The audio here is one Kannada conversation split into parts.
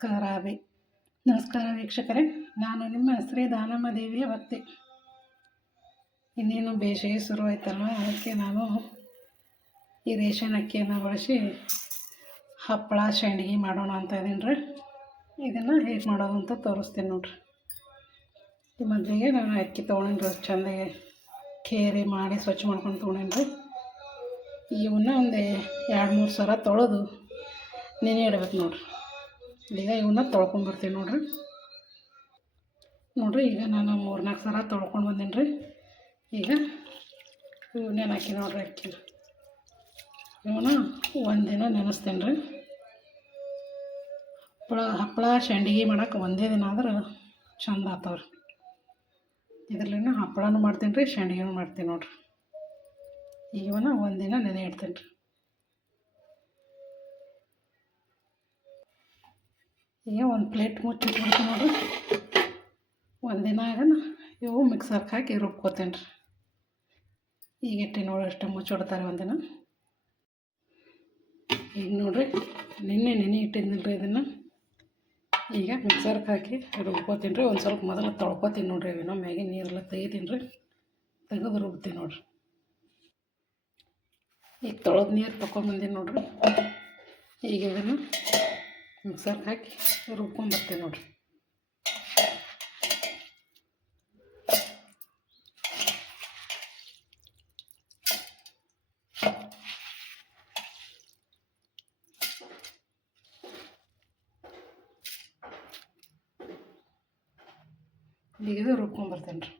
ನಮಸ್ಕಾರ ವೀಕ್ಷಕರೇ, ನಾನು ನಿಮ್ಮ ಶ್ರೀ ದಾನಮ್ಮ ದೇವಿಯ ಭಕ್ತಿ. ಇನ್ನೇನು ಬೇಸಿಗೆ ಶುರುವಾಯ್ತಲ್ವ, ಅದಕ್ಕೆ ನಾನು ಈ ರೇಷನ್ ಅಕ್ಕಿಯನ್ನು ಬಳಸಿ ಹಪ್ಪಳ ಸಂಡಿಗೆ ಮಾಡೋಣ ಅಂತ ಇದ್ದೀನಿ ರೀ. ಇದನ್ನು ಹೇಗೆ ಮಾಡೋದು ಅಂತ ತೋರಿಸ್ತೀನಿ ನೋಡ್ರಿ. ಈ ಮೊದಲಿಗೆ ನಾನು ಅಕ್ಕಿ ತೊಗೊಂಡಿನಿ, ಚೆಂದಾಗಿ ಕೇರಿ ಮಾಡಿ ಸ್ವಚ್ಛ ಮಾಡ್ಕೊಂಡು ತೊಗೊಂಡಿನಿ. ಇವನ್ನ ಒಂದು 2-3 ಸಲ ತೊಳೆದು ನೆನೆ ಇಡ್ಬೇಕು ನೋಡ್ರಿ. ಈಗ ಇವನ್ನ ತೊಳ್ಕೊಂಬರ್ತೀನಿ ನೋಡ್ರಿ. ಈಗ ನಾನು 3-4 ಸಲ ತೊಳ್ಕೊಂಡು ಬಂದೀನಿ ರೀ. ಈಗ ಇವನ್ನೇನು ಹಾಕಿ ನೋಡ್ರಿ, ಅಕ್ಕಿ ಇವನ್ನ ಒಂದಿನ ನೆನೆಸ್ತೀನಿ ರೀ. ಹಪ್ಪಳ ಸಂಡಿಗೆ ಮಾಡೋಕೆ ಒಂದೇ ದಿನ ಆದ್ರೆ ಚಂದ ಆಗ್ತಾವ್ರಿ. ಇದ್ರಲ್ಲಿನ ಹಪ್ಪಳನೂ ಮಾಡ್ತೀನಿ ರೀ, ಸಂಡಿಗೆನೂ ಮಾಡ್ತೀನಿ ನೋಡ್ರಿ. ಈಗ ಇವನ್ನ ಒಂದಿನ ನೆನೆ ಇಡ್ತೀನಿ ರೀ. ಈಗ ಒಂದು ಪ್ಲೇಟ್ ಮುಚ್ಚಿಟ್ಬಿಡ್ತೀನಿ ನೋಡ್ರಿ. ಒಂದಿನ ಆಗನ ಇವು ಮಿಕ್ಸರ್ಗೆ ಹಾಕಿ ರುಬ್ಕೋತೀನಿ ರೀ. ಈಗ ಇಟ್ಟು ನೋಡಿ ಅಷ್ಟೇ ಮುಚ್ಚಿಡ್ತಾರೆ ಒಂದಿನ. ಈಗ ನೋಡ್ರಿ, ನೆನೆ ಇಟ್ಟಿದ್ದಿಲ್ಲ ರೀ. ಇದನ್ನು ಈಗ ಮಿಕ್ಸರ್ಗೆ ಹಾಕಿ ರುಬ್ಕೋತೀನಿ ರೀ. ಒಂದು ಸ್ವಲ್ಪ ಮೊದಲು ತೊಳ್ಕೊತೀನಿ ನೋಡ್ರಿ. ಇವೇನೋ ಮ್ಯಾಗಿನ ನೀರೆಲ್ಲ ತೆಗಿತೀನಿ ರೀ, ತೆಗೆದು ರುಬ್ತೀನಿ ನೋಡ್ರಿ. ಈಗ ತೊಳೆದು ನೀರು ತೊಗೊಂಬಂದೀನಿ ನೋಡ್ರಿ. ಈಗ ಇದನ್ನು ಮಿಕ್ಸರ್ಗೆ ಹಾಕಿ ರುಬ್ಕೊಂಬರ್ತೀನಿ ನೋಡ್ರಿ. ಈಗ ಇದು ರುಬ್ಕೊಂಬರ್ತೀನಿ ರೀ.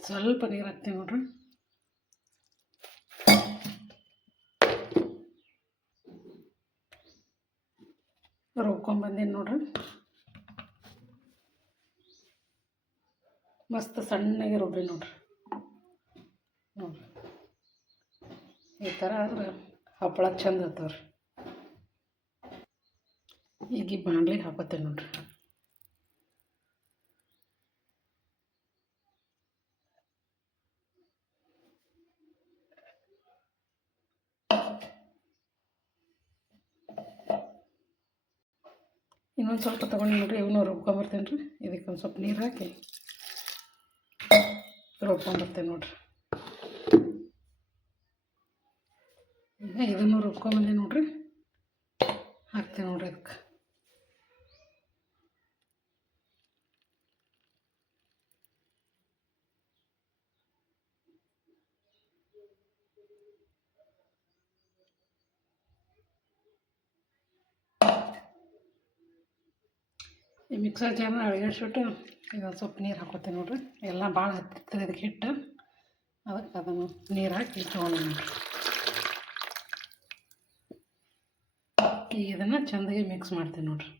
ಸ್ವಲ್ಪ ನೀರು ಹಾಕ್ತೀನಿ ನೋಡ್ರಿ. ರುಬ್ಕೊಂಬಂದೀನಿ ನೋಡ್ರಿ. ಮಸ್ತ್ ಸಣ್ಣಗೆ ರುಬ್ಬಿ ನೋಡ್ರಿ. ಈ ಥರ ಆದ್ರೆ ಹಪ್ಪಳ ಚಂದ ಇರ್ತಾವ್ರಿ. ಈಗ ಈ ಬಾಣಲಿಗೆ ಹಾಕೋತೀನಿ ನೋಡ್ರಿ. ಇನ್ನೊಂದು ಸ್ವಲ್ಪ ತೊಗೊಂಡು ನೋಡ್ರಿ. ಇವನು ರುಬ್ಕೊಂಬರ್ತೀನಿ ರೀ. ಇದಕ್ಕೆ ಒಂದು ಸ್ವಲ್ಪ ನೀರು ಹಾಕಿ ರುಬ್ಕೊಂಬರ್ತೀನಿ ನೋಡ್ರಿ. ಈಗ ಇದನ್ನು ರುಬ್ಕೊಂಬಂದಿ ನೋಡ್ರಿ. ಹಾಕ್ತೀನಿ ನೋಡ್ರಿ ಅದಕ್ಕೆ. ಈ ಮಿಕ್ಸರ್ ಜಾರ್ನ ಅಳಗಡಿಸ್ಬಿಟ್ಟು ಇದೊಂದು ಸ್ವಲ್ಪ ನೀರು ಹಾಕೋತೀನಿ ನೋಡ್ರಿ. ಎಲ್ಲ ಭಾಳ ಹತ್ತಿರ್ತದೆ ಇದಕ್ಕೆ ಹಿಟ್ಟು, ಅದಕ್ಕೆ ಅದನ್ನು ನೀರು ಹಾಕಿ ತೊಗೊಂಡು ನೋಡ್ರಿ. ಈಗ ಇದನ್ನು ಚೆಂದಾಗಿ ಮಿಕ್ಸ್ ಮಾಡ್ತೀನಿ ನೋಡ್ರಿ.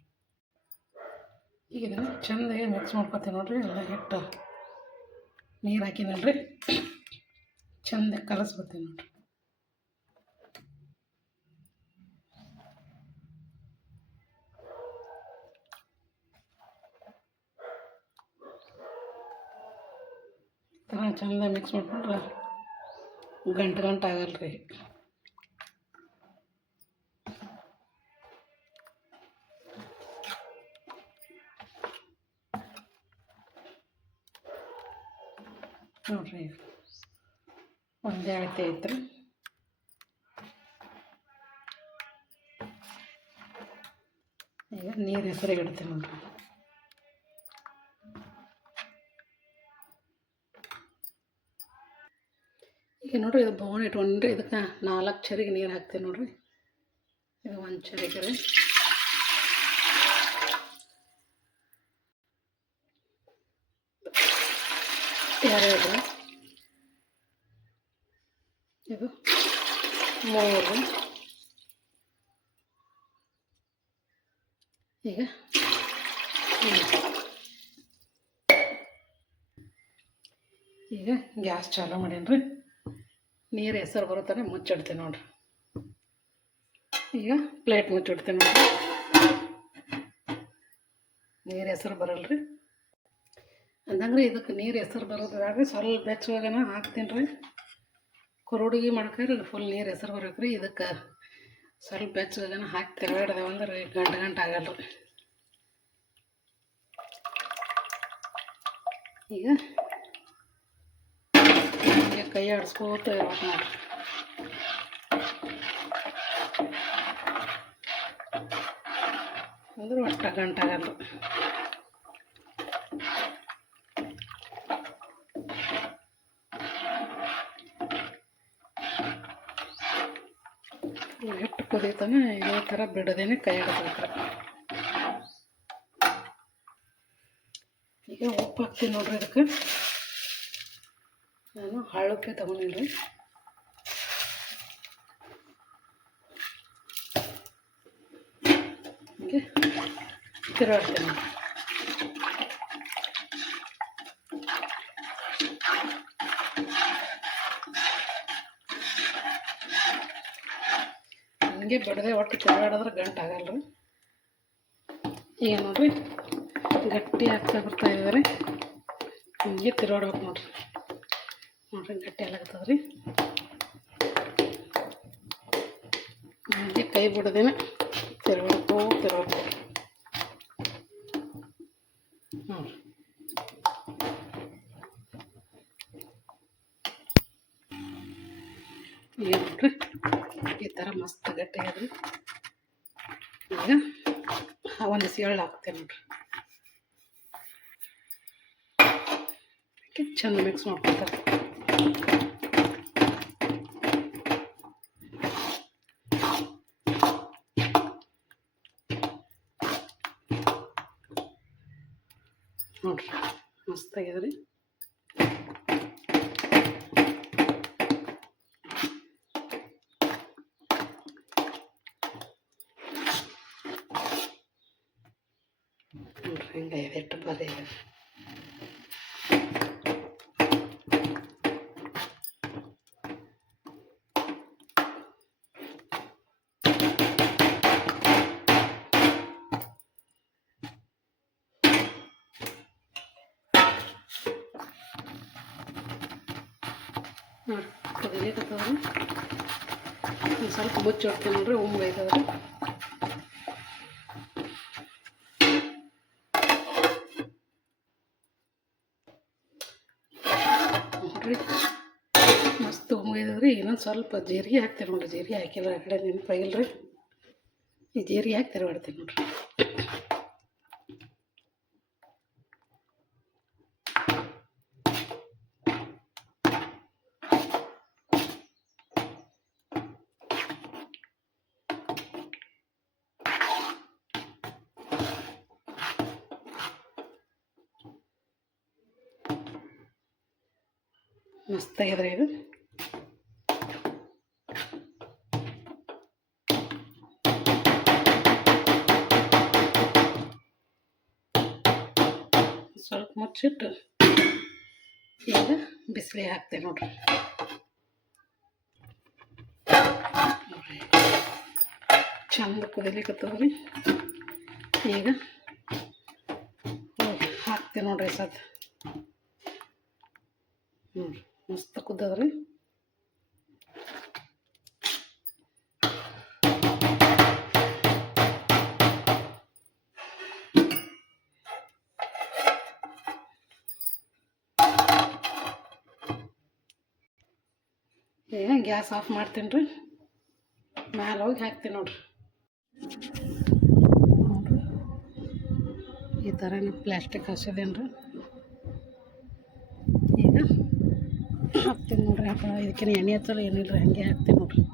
ಈಗ ಇದನ್ನು ಚೆಂದಾಗಿ ಮಿಕ್ಸ್ ಮಾಡ್ಕೊತೀನಿ ನೋಡ್ರಿ. ಎಲ್ಲ ಹಿಟ್ಟು ನೀರು ಹಾಕಿನಲ್ರಿ, ಚೆಂದ ಕಲಸ್ಕೊತೀನಿ ನೋಡ್ರಿ. ಚೆಂದ ಮಿಕ್ಸ್ ಮಾಡ್ಕೊಂಡ್ರೆ ಗಂಟು ಆಗಲ್ರಿ. ನೋಡ್ರಿ, ಈಗ ಒಂದೇ ಅಳತೆ ಐತ್ರಿ. ಈಗ ನೀರು ಹೆಸರಿಗೆ ಇಡ್ತೀನಿ ನೋಡ್ರಿ. ಈಗ ನೋಡ್ರಿ, ಇದು ಬೋನ್ ಇಟ್ಕೊಂಡ್ರಿ. ಇದಕ್ಕೆ 4 ಚರಿಗೆ ನೀರು ಹಾಕ್ತೀನಿ ನೋಡ್ರಿ. ಇದು 1 ಚರಿಗೆ ರೀ. ಎರಡು, ಇದು 3. ಈಗ ಗ್ಯಾಸ್ ಚಾಲು ಮಾಡೀನಿ ರೀ. ನೀರು ಹೆಸರು ಬರುತ್ತಾನೆ ಮುಚ್ಚಿಡ್ತೀನಿ ನೋಡ್ರಿ. ಈಗ ಪ್ಲೇಟ್ ಮುಚ್ಚಿಡ್ತೀನಿ ನೋಡ್ರಿ. ನೀರು ಹೆಸರು ಬರಲ್ರಿ ಅಂದಂಗ್ರಿ. ಇದಕ್ಕೆ ನೀರು ಹೆಸರು ಬರೋದ್ರಾಗ ಸ್ವಲ್ಪ ಬೆಚ್ಚಗಾಗನ ಹಾಕ್ತೀನಿ ರೀ. ಕುರುಡಿಗೆ ಮಾಡ್ಕೊಂಡ್ರೆ ಫುಲ್ ನೀರು ಹೆಸರು ಬರಬೇಕು ರೀ. ಇದಕ್ಕೆ ಸ್ವಲ್ಪ ಬೆಚ್ಚಗನ ಹಾಕಿ ತಿರುಗಾಡ್ದೇವು ಅಂದ್ರೆ ಗಂಟು ಆಗಲ್ಲ ರೀ. ಈಗ ಹೀಗೆ ಕೈ ಆಡಿಸ್ಕೋತ ಇರ್ಬೇಕು ನೋಡ್ರಿ. ಅಂದ್ರೆ ಒಟ್ಟ ಗಂಟಾಗಲ್ಲ. ಹಿಟ್ಟು ಕುದೀತಾನೆ ಇದೇ ಥರ ಬಿಡದೇನೆ ಕೈ ಆಡಿಸ್ಬೇಕು. ಈಗ ಉಪ್ಪು ಹಾಕ್ತೀನಿ ನೋಡ್ರಿ. ಅದಕ್ಕೆ ನಾನು ಹಳ್ಳುಪ್ಪೆ ತಗೊಂಡಿನಿ. ಹೀಗೆ ತಿರುಗಾಡ್ತೀನಿ. ಹಂಗೆ ಬಿಡದೆ ಒಟ್ಟು ತಿರುಗಾಡಿದ್ರೆ ಗಂಟಾಗಲ್ಲ ರೀ. ಈಗ ನೋಡ್ರಿ ಗಟ್ಟಿ ಆಗ್ತಾ ಬರ್ತಾ ಇದ್ದಾರೆ. ಹಿಂಗೆ ತಿರುಗಾಡ್ಬೇಕು ನೋಡ್ರಿ. ಗಟ್ಟಿ ಆಗ್ತದ ರೀ. ಹಂಗೆ ಕೈ ಬಿಡದೇನೆ ತಿರುಗಾಡ್ಕೋ ನೋಡ್ರಿ. ಈಗ ನೋಡ್ರಿ ಈ ಥರ ಮಸ್ತ್ ಗಟ್ಟಿ ಆದ್ರಿ. ಈಗ ಒಂದು ಎಳ್ಳು ಹಾಕ್ತೇನೆ ನೋಡ್ರಿ. ಚಂದ ಮಿಕ್ಸ್ ಮಾಡ್ಕೊತಾರೆ. ನೋಡ್ರಿ ಮಸ್ತಾಗ್ಯದ್ರಿ. ನೋಡ್ರಿ ಹಿಂಗೆ ಎಷ್ಟು ಬರೀ ನೋಡಿ ಕದಲಿಕತ್ತವ್ರಿ. ಒಂದು ಸ್ವಲ್ಪ ಮುಚ್ಚಿಡ್ತೀನಿ ನೋಡ್ರಿ. ಉಮ್ಮೈತವ್ರಿ. ನೋಡ್ರಿ ಮಸ್ತ್ ಉಮ್ಮೈದವ್ರಿ. ಇನ್ನೊಂದು ಸ್ವಲ್ಪ ಜೀರಿಗೆ ಹಾಕ್ತೀನಿ ನೋಡ್ರಿ. ಜೀರಿಗೆ ಹಾಕಿಲ್ಲ ಆ ಕಡೆ ನೆನಪಾಗಿಲ್ರಿ. ಈ ಜೀರಿಗೆ ಹಾಕಿ ತಿರುಗಾಡ್ತೀನಿ ನೋಡ್ರಿ. ಮಸ್ತಾಗಿದ್ರೆ ಇದು. ಸ್ವಲ್ಪ ಮುಚ್ಚಿಟ್ಟು ಈಗ ಬಿಸಿಲಿಗೆ ಹಾಕ್ತೇನೆ ನೋಡ್ರಿ. ಚಂದ ಕುದಿಲಿಕತ್ತವ್ರಿ. ಈಗ ಹಾಕ್ತೇನೆ ನೋಡ್ರಿ. ಸದ್ ನೋಡ್ರಿ ಮಸ್ತ್ ಕುದ್ದದ್ರಿ. ಈಗ ಗ್ಯಾಸ್ ಆಫ್ ಮಾಡ್ತೀನಿ ರೀ. ಮ್ಯಾಲೆ ಹೋಗಿ ಹಾಕ್ತೀನಿ ನೋಡ್ರಿ. ಈ ಥರ ಪ್ಲಾಸ್ಟಿಕ್ ಹಸಿದೇನು ರೀ. ಈಗ ಹಾಕ್ತೀನಿ ನೋಡ್ರಿ. ಇದಕ್ಕೆ ಎಣ್ಣೆ ಹಚ್ಚಲ್ಲ ಏನಿಲ್ಲ ರೀ. ಹಾಗೆ ಹಾಕ್ತೀನಿ ನೋಡ್ರಿ.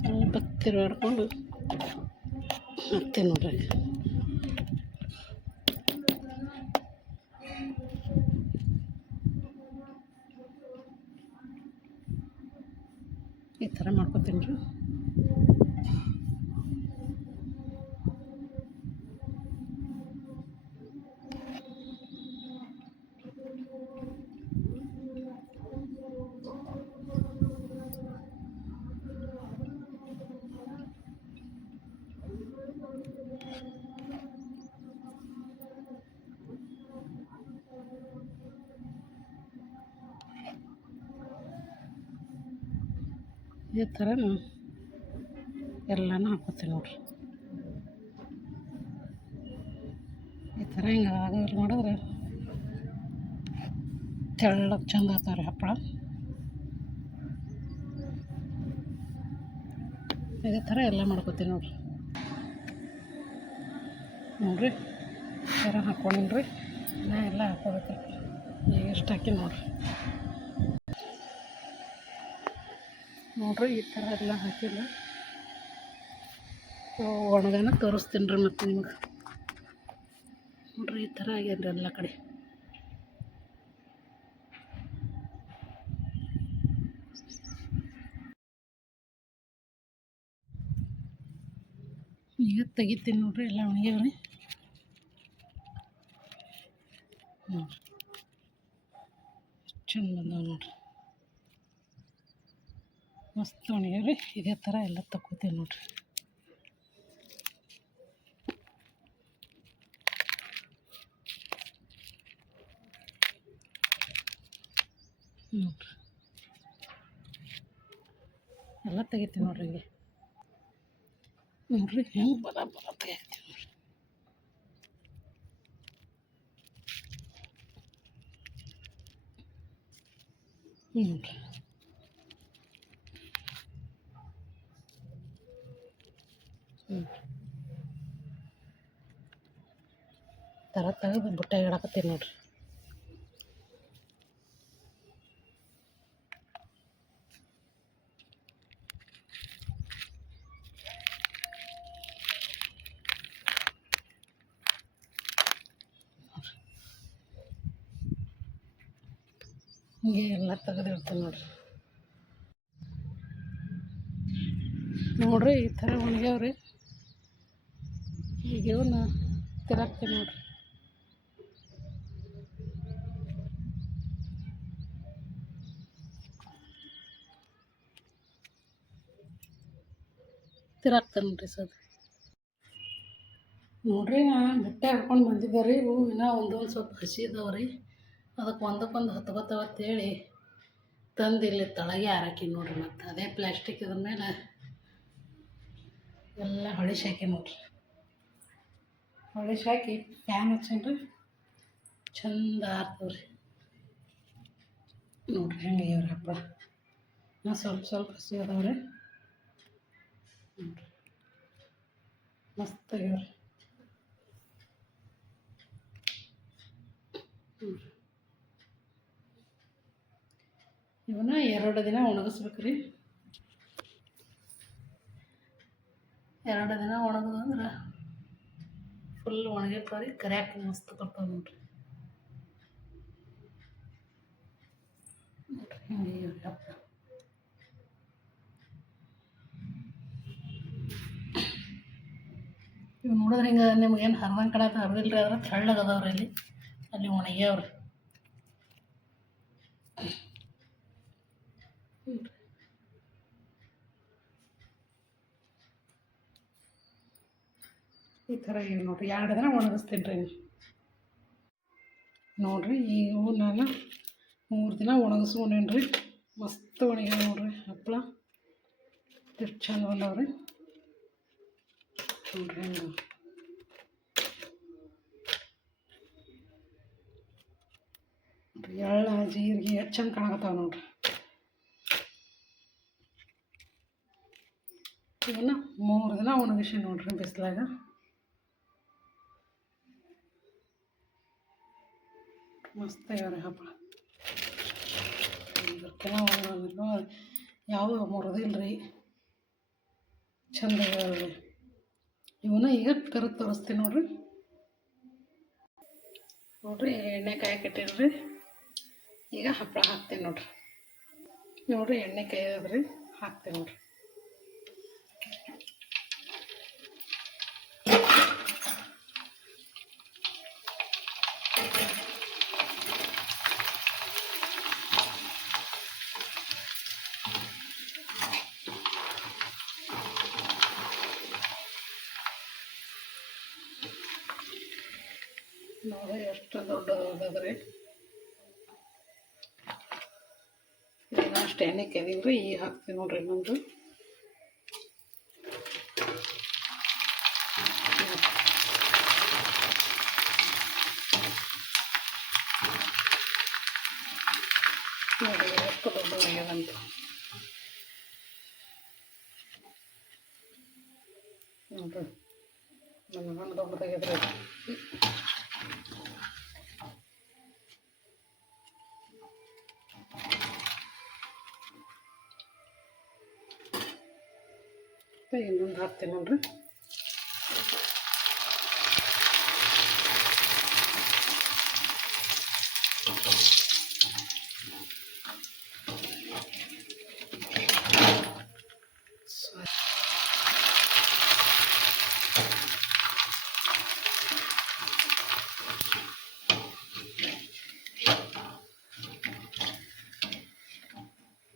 ಸ್ವಲ್ಪ ತಿರುಗಾಡ್ಕೊಂಡು ಹಾಕ್ತೀನಿ ನೋಡ್ರಿ. ಈ ಥರ ಮಾಡ್ಕೊತೀನಿ ರೀ. ಈ ಥರ ಎಲ್ಲನೂ ಹಾಕೋತೀನಿ ನೋಡಿರಿ. ಈ ಥರ ಹಿಂಗೆ ಆಗೋರು ಮಾಡಿದ್ರೆ ತೆಳ್ಳಗೆ ಚಂದ ಆಗ್ತಾವ್ರಿ ಹಪ್ಪಳ. ಇದೇ ಥರ ಎಲ್ಲ ಮಾಡ್ಕೊತೀನಿ ನೋಡಿರಿ. ನೋಡಿರಿ ಥರ ಹಾಕ್ಕೊಂಡಿನ್ರಿ. ನಾ ಎಲ್ಲ ಹಾಕ್ಕೋಬೇಕು. ಈಗ ಎಷ್ಟು ಹಾಕಿ ನೋಡಿರಿ. ನೋಡಿರಿ ಈ ಥರ ಎಲ್ಲ ಹಾಕಿಲ್ಲ. ಒಣಗನ ತೋರಿಸ್ತೀನಿ ರೀ ಮತ್ತು ನಿಮ್ಗೆ. ನೋಡಿರಿ ಈ ಥರ ಆಗ್ಯಾನ್ರಿ ಎಲ್ಲ ಕಡೆ. ಈಗ ತೆಗಿತೀನಿ ನೋಡಿರಿ, ಎಲ್ಲ ಒಣಗ್ಯಾವ್ರಿ. ನೋಡಿರಿ ಎಷ್ಟು ಚಂದ ಬಂದಾವ ನೋಡಿರಿ, ಮಸ್ತ್ ಒಣಗ್ಯಾವ್ರಿ. ಇದೇ ಥರ ಎಲ್ಲ ತಗೋತೀನಿ ನೋಡಿರಿ. ನೋಡಿರಿ ಎಲ್ಲ ತೆಗಿತೀನಿ ನೋಡಿರಿ. ಹಿಂಗೆ ನೋಡಿರಿ ಹೆಂಗೆ ಬರ ತೆಗಿತೀನಿ ನೋಡಿರಿ. ನೋಡಿರಿ ಥರ ತೆಗೆದು ಬುಟ್ಟಾಗಿ ಇಡಾಕತ್ತೀನಿ ನೋಡಿರಿ. ಹಿಂಗೆ ಎಲ್ಲ ತೆಗೆದು ಇಡ್ತೀನಿ ನೋಡಿರಿ. ನೋಡಿರಿ ಈ ಥರ ಒಣಗ್ಯಾವ್ರಿ. ಈಗ ಇವನ್ನ ತಿರಾಕ್ತೀನಿ ನೋಡಿರಿ. ತಿರಾಕ್ತಾನೆ ನೋಡಿರಿ ಸರ್. ನೋಡಿರಿ ನಾನು ಬುಟ್ಟೆ ಹಾಕ್ಕೊಂಡು ಬಂದಿದ್ದೆ ರೀ. ಇವು ಇನ್ನೂ ಒಂದೊಂದು ಸ್ವಲ್ಪ ಹಸಿ ಇದಾವೆ ರೀ. ಅದಕ್ಕೆ ಒಂದಕ್ಕೊಂದು ಹತ್ಕೊತಾವತ್ತೇಳಿ ತಂದು ಇಲ್ಲಿ ತಳಗೆ ಹಾರಾಕಿ ನೋಡಿರಿ. ಮತ್ತು ಅದೇ ಪ್ಲಾಸ್ಟಿಕ್ ಇದ್ರ ಮೇಲೆ ಎಲ್ಲ ಹೊಳಿಸಿ ಹಾಕಿ ನೋಡಿರಿ. ಹೊಳಿಸಿ ಹಾಕಿ ಫ್ಯಾನ್ ಹಚ್ಚೀನಿ ರೀ. ಚಂದ ಆರ್ತವ್ರಿ. ನೋಡಿರಿ ಹೆಂಗೆ ಆಗ್ಯಾವ್ರಿ ಹಪ್ಪಳ. ನಾ ಸ್ವಲ್ಪ ಸ್ವಲ್ಪ ಹಸಿ ಅದಾವ್ರಿ. ನೋಡಿರಿ ಮಸ್ತ್ ಆಗ್ಯಾವ್ರಿ. ಇವನ್ನ 2 ದಿನ ಒಣಗಿಸ್ಬೇಕು ರೀ. 2 ದಿನ ಒಣಗೋದಂದ್ರೆ ಫುಲ್ ಒಣಗಿರ್ತಾವೆ ರೀ. ಕರಿಯಾಕ ಮಸ್ತ್ ಬರ್ತಾವೆ ನೋಡಿರಿ. ನೋಡಿರಿ ಹಿಂಗೆ ಹಪ್ಪಳ. ಇವು ನೋಡಿದ್ರೆ ಹಿಂಗೆ ನಿಮ್ಗೇನು ಹರಿದಂಗೆ ಕಡೆ ಹರಿದಿಲ್ಲ ರೀ. ಆದ್ರೆ ತೆಳ್ಳಗೆ ಅದಾವ್ರಿ. ಅಲ್ಲಿ ಒಣಗ್ಯಾವ್ರಿ. ಈ ಥರ ಇವು ನೋಡಿರಿ. 2 ದಿನ ಒಣಗಿಸ್ತೀನಿ ರೀ. ನೋಡಿರಿ ಇವು ನಾನು 3 ದಿನ ಒಣಗಿಸ್ಕೊಂಡೇನಿ ರೀ. ಮಸ್ತ್ ಒಣಗ್ಯಾವ ನೋಡಿರಿ ಹಪ್ಪಳ. ಎಷ್ಟು ಚಂದ ಬಂದವ್ರಿ. ನೋಡಿರಿ ಹೆಂಗೆ ಎಳ್ಳ ಜೀರಿಗೆ ಎಷ್ಟು ಚಂದ ಕಾಣಕತ್ತಾವ ನೋಡಿರಿ. ಇವನ್ನ 3 ದಿನ ಒಣಗಿಸಿ ನೋಡಿರಿ ಬಿಸಿಲಾಗ. ಮಸ್ತ್ ಆಗ್ಯಾವ್ರಿ ಹಪ್ಪಳ. ಯಾವ ಮುರಿದಿಲ್ಲ ರೀ. ಚಂದ ಆಗ್ಯಾವ್ರಿ. ಇವನ್ನ ಈಗ ಕರೆದು ತೋರಿಸ್ತೀನಿ ನೋಡಿರಿ. ನೋಡಿರಿ ಎಣ್ಣೆ ಕಾಯಕ್ಕಿಟ್ಟಿರಿ. ಈಗ ಹಪ್ಪಳ ಹಾಕ್ತೀನಿ ನೋಡಿರಿ. ನೋಡಿರಿ ಎಣ್ಣೆ ಕಾಯದ್ರಿ. ಹಾಕ್ತೀನಿ ನೋಡಿರಿ. ನೋಡಿ ಎಷ್ಟು ದೊಡ್ಡದಾದ್ರಿ. ಇದನ್ನು ಅಷ್ಟು ಎಣ್ಣೆ ಕೆದಿವ್ರಿ ಈಗ ಹಾಕ್ತೀವಿ ನೋಡ್ರಿ ಇನ್ನೊಂದು ನೋಡಿ ಎಷ್ಟು ದೊಡ್ಡದಾಗ್ಯದಂತ ನೋಡ್ರಿ ನನ್ನ ಹಣ್ಣು ದೊಡ್ಡದಾಗ್ಯದ್ರಿ ಇನ್ನೊಂದು ಹಾಕ್ತೀನಿ ನೋಡ್ರಿ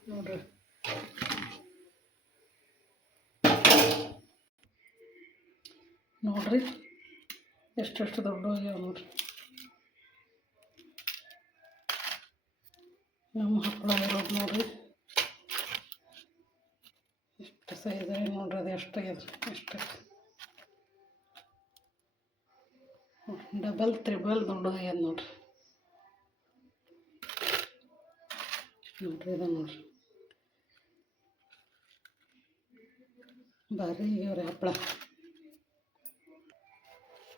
ನೋಡ್ರಿ ನೋಡ್ರಿ ಎಷ್ಟೆಷ್ಟು ದೊಡ್ಡವಾಗ್ಯಾವ ನೋಡ್ರಿ ನಮ್ಮ ಹಪ್ಪಳ ಇರೋದು ನೋಡ್ರಿ ಎಷ್ಟು ಸೈಜ್ ನೋಡ್ರಿ ಅದು ಎಷ್ಟಾಗ್ಯದ್ರಿ ಎಷ್ಟು ಡಬಲ್ ತ್ರಿಬಲ್ ದೊಡ್ಡದಾಗ್ಯದ ನೋಡ್ರಿ ನೋಡ್ರಿ ಇದು ನೋಡ್ರಿ ಭಾರಿ ಇವ್ರಿ ಹಪ್ಪಳ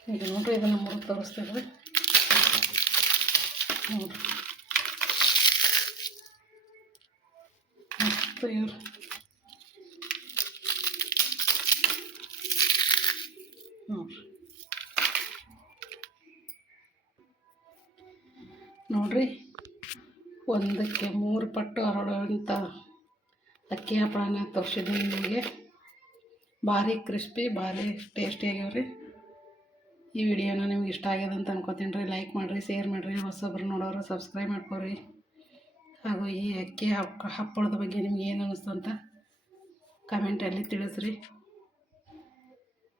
ಈಗ ನೋಡ್ರಿ ಇದನ್ನು ಮುರಿದು ತೋರಿಸ್ತೀವಿ ನೋಡ್ರಿ ಮಸ್ತ್ ಇವ್ರಿ ನೋಡ್ರಿ ನೋಡ್ರಿ ಒಂದಕ್ಕೆ 3 ಪಟ್ಟು ಹರಡುವಂಥ ಅಕ್ಕಿ ಹಪ್ಪಳನ ತೋರಿಸಿದ್ದೀನಿ ನಿಮಗೆ ಭಾರಿ ಕ್ರಿಸ್ಪಿ ಭಾರಿ ಟೇಸ್ಟಿ ಆಗ್ಯಾವ್ರಿ ಈ ವಿಡಿಯೋನ ನಿಮ್ಗೆ ಇಷ್ಟ ಆಗ್ಯದ ಅಂತ ಅನ್ಕೋತೀನಿ ರೀ ಲೈಕ್ ಮಾಡಿರಿ ಶೇರ್ ಮಾಡಿರಿ ಹೊಸೊಬ್ರು ನೋಡೋರು ಸಬ್ಸ್ಕ್ರೈಬ್ ಮಾಡ್ಕೊರಿ ಹಾಗೂ ಈ ಅಕ್ಕಿ ಹಪ್ಪಳದ ಬಗ್ಗೆ ನಿಮ್ಗೆ ಏನು ಅನ್ನಿಸ್ತು ಅಂತ ಕಮೆಂಟಲ್ಲಿ ತಿಳಿಸ್ರಿ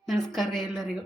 ನಮಸ್ಕಾರ ರೀ ಎಲ್ಲರಿಗೂ